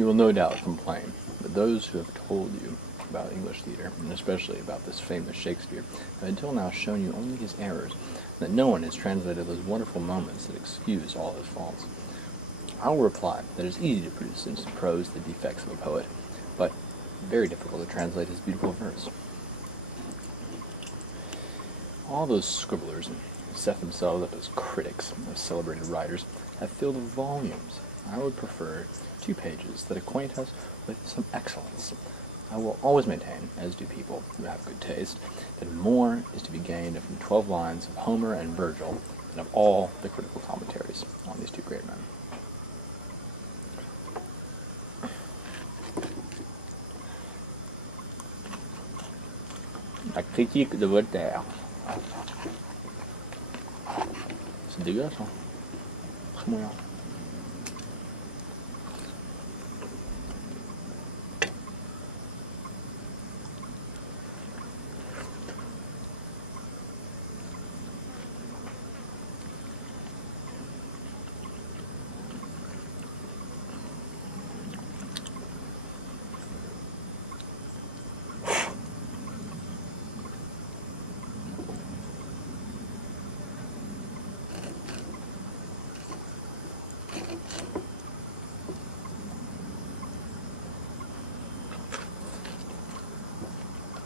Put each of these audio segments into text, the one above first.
You will no doubt complain that those who have told you about English theater, and especially about this famous Shakespeare, have until now shown you only his errors, and that no one has translated those wonderful moments that excuse all his faults. I will reply that it is easy to produce in prose the defects of a poet, but very difficult to translate his beautiful verse. All those scribblers who set themselves up as critics of celebrated writers have filled volumes. I would prefer 2 pages that acquaint us with some excellence. I will always maintain, as do people who have good taste, that more is to be gained from 12 lines of Homer and Virgil than of all the critical commentaries on these 2 great men. La critique de Voltaire. C'est dégueulasse, hein? Très moyen.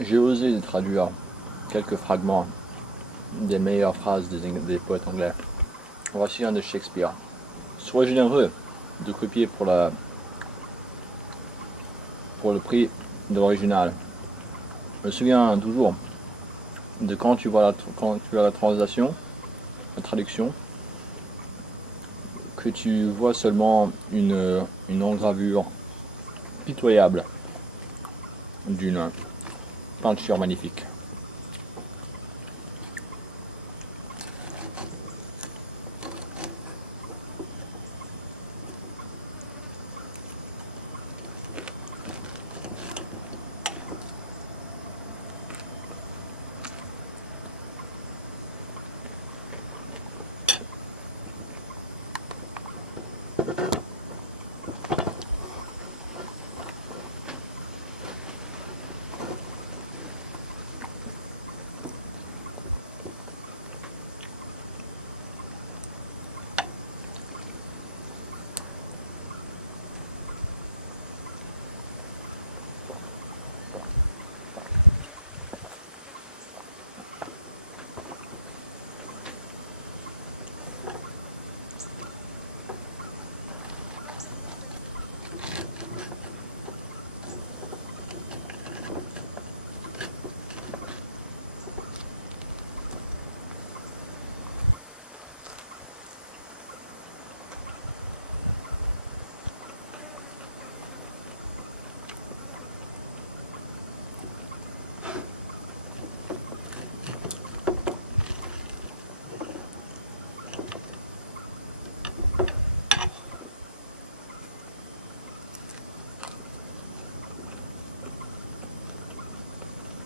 J'ai osé traduire quelques fragments des meilleures phrases des poètes anglais. Voici un de Shakespeare. Sois généreux de copier pour le prix de l'original. Je me souviens toujours de quand tu vois la translation, la traduction, que tu vois seulement une engravure pitoyable d'une peinture magnifique.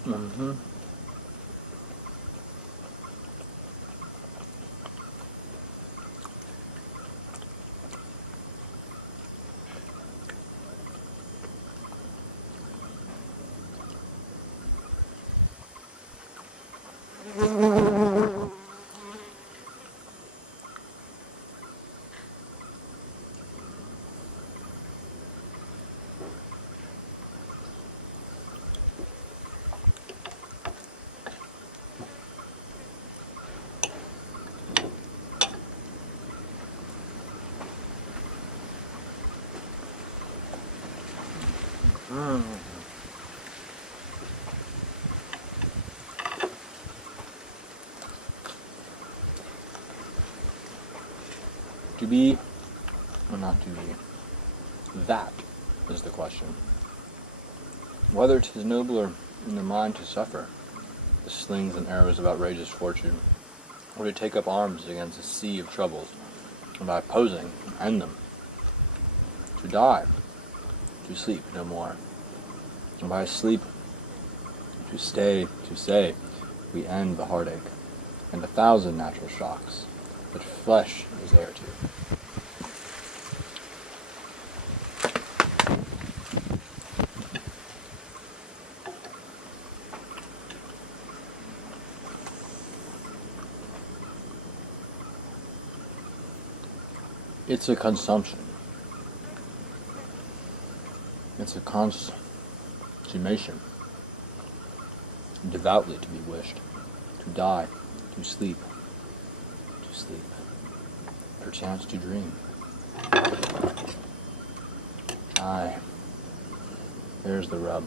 Mm-hmm. To be or not to be? That is the question. Whether 'tis nobler in the mind to suffer the slings and arrows of outrageous fortune, or to take up arms against a sea of troubles, and by opposing end them. To die, to sleep no more, and by sleep to stay, to say, we end the heartache, and 1,000 natural shocks, that flesh is heir to. It's a consumption. It's a consummation, devoutly to be wished, to die, to sleep, perchance to dream. Aye, there's the rub.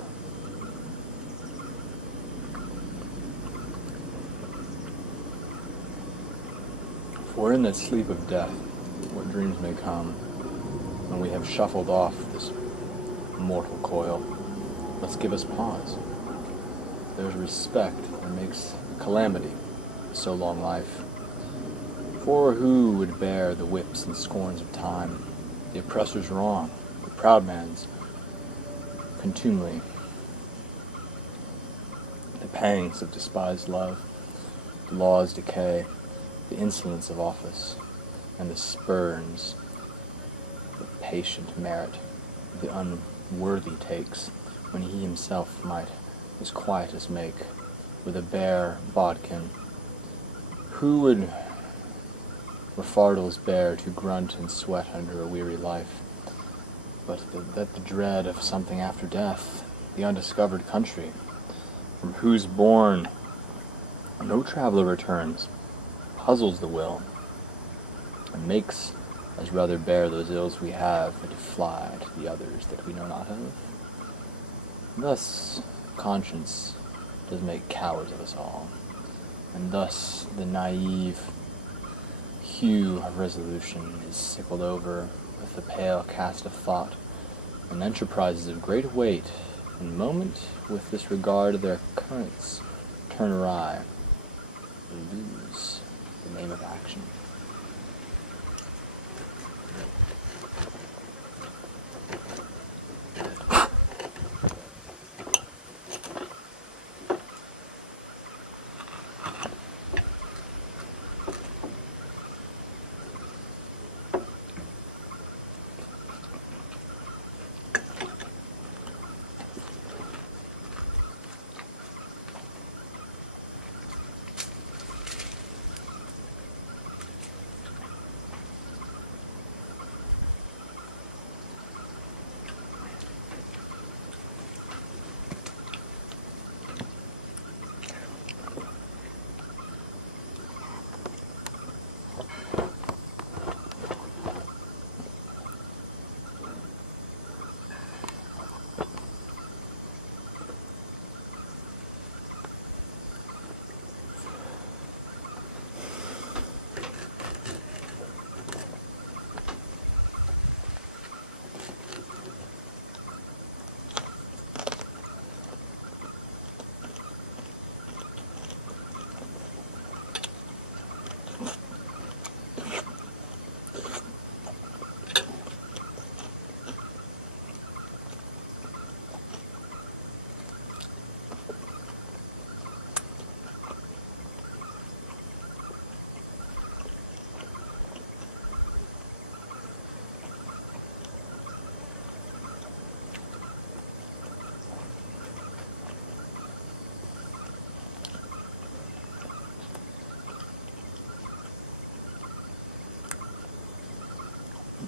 For in that sleep of death, what dreams may come, when we have shuffled off this mortal coil, let's give us pause. There's respect that makes calamity so long life. For who would bear the whips and scorns of time, the oppressor's wrong, the proud man's contumely, the pangs of despised love, the law's decay, the insolence of office, and the spurns of patient merit the unworthy takes, when he himself might as quietus make with a bare bodkin? Who would refardels bear to grunt and sweat under a weary life, but that the dread of something after death, the undiscovered country, from whose bourne no traveller returns, puzzles the will, and makes us rather bear those ills we have than to fly to the others that we know not of? Thus conscience does make cowards of us all, and thus the naive hue of resolution is sickled over with the pale cast of thought, and enterprises of great weight in moment with this regard of their currents turn awry, and lose the name of action.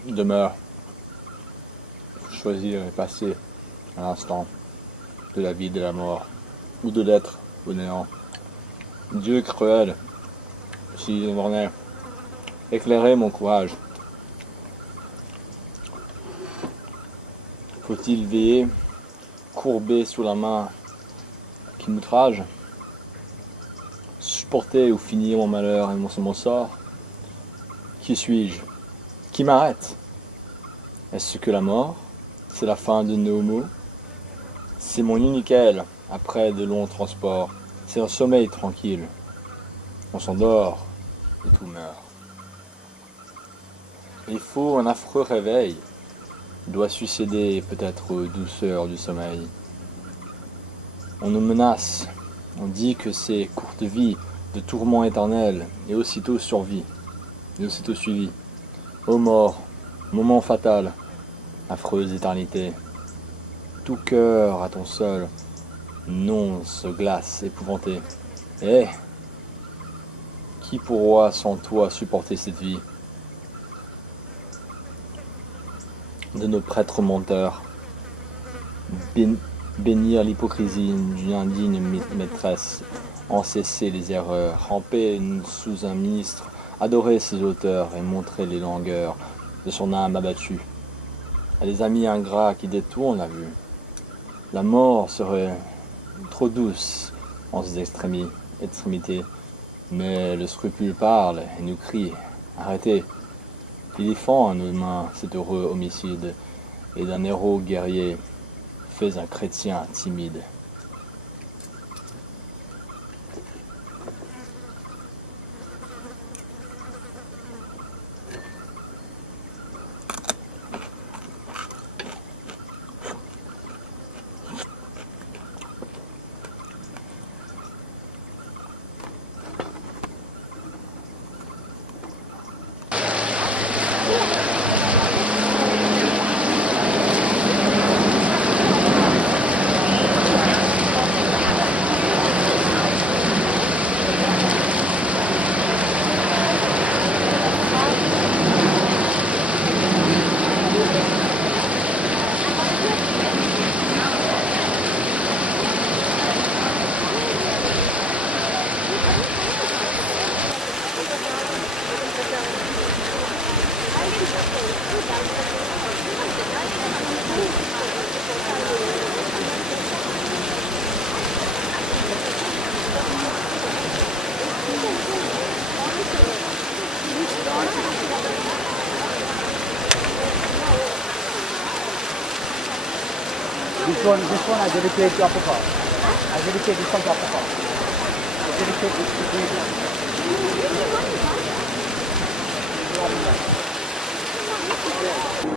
Demeure, choisir et passer à l'instant de la vie et de la mort, ou de l'être au néant. Dieu cruel, s'il en est, éclairez mon courage. Faut-il veiller, courbé sous la main qui m'outrage, supporter ou finir mon malheur et mon sort? Qui suis-je? Qui m'arrête? Est-ce que la mort, c'est la fin de nos maux? C'est mon unique aile, après de longs transports. C'est un sommeil tranquille. On s'endort et tout meurt. Il faut un affreux réveil, doit succéder peut-être aux douceurs du sommeil. On nous menace, on dit que c'est courte vie, de tourments éternels, et aussitôt survie, et aussitôt suivi. Ô mort, moment fatal, affreuse éternité, tout cœur à ton seul nom se glace épouvanté. Eh, qui pourra sans toi supporter cette vie? de nos prêtres menteurs, bénir l'hypocrisie d'une indigne maîtresse, en cesser les erreurs, ramper sous un ministre, adorer ses auteurs et montrer les langueurs de son âme abattue. À des amis ingrats qui détournent la vue, la mort serait trop douce en ces extrémités, mais le scrupule parle et nous crie « Arrêtez !» Il défend à nos mains cet heureux homicide, et d'un héros guerrier fait un chrétien timide. This one I dedicate to Upper Park. I dedicate this one to Upper Park. I dedicate this to Greenland.